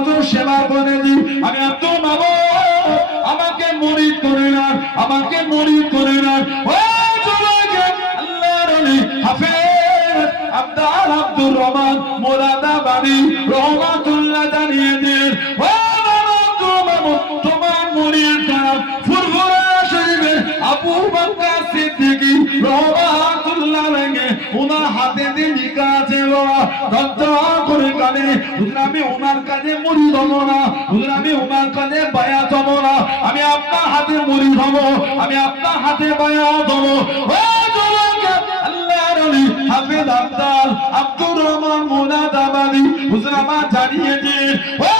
বছর সেবা করেছি। আমি আব্দুল মামুন, আমাকে মুরিদ করে না, আমাকে মুরিদ করে না। ও যুবক, আল্লাহর ওলি হাফেজ আব্দুল আব্দুর রহমান মুরাদাবাদী রহমাতুল্লাহ জানিয়ে দেন, ও আব্দুল মামুন, তোমার মুরিদ কারা? ফুরফুরা শরীফের আবু বকর সিদ্দিকী রহমাতুল্লাহ আলাইহি, ওনার হাতে দিয়ে লিখা আছে বাবা, দরজা করে কানে, আমি ওনার কাছে মুরিদ হব না, আমি ওনার কাছে বায়াত হব না, আমি আপনার হাতে মুরিদ হব, আমি আপনার হাতে বায়াত হব। ও যুবক, আল্লাহর ওলি হাফেজ আব্দুল রহমান মুরাদাবাদী হুজুর আমার জানিয়ে দিন, ও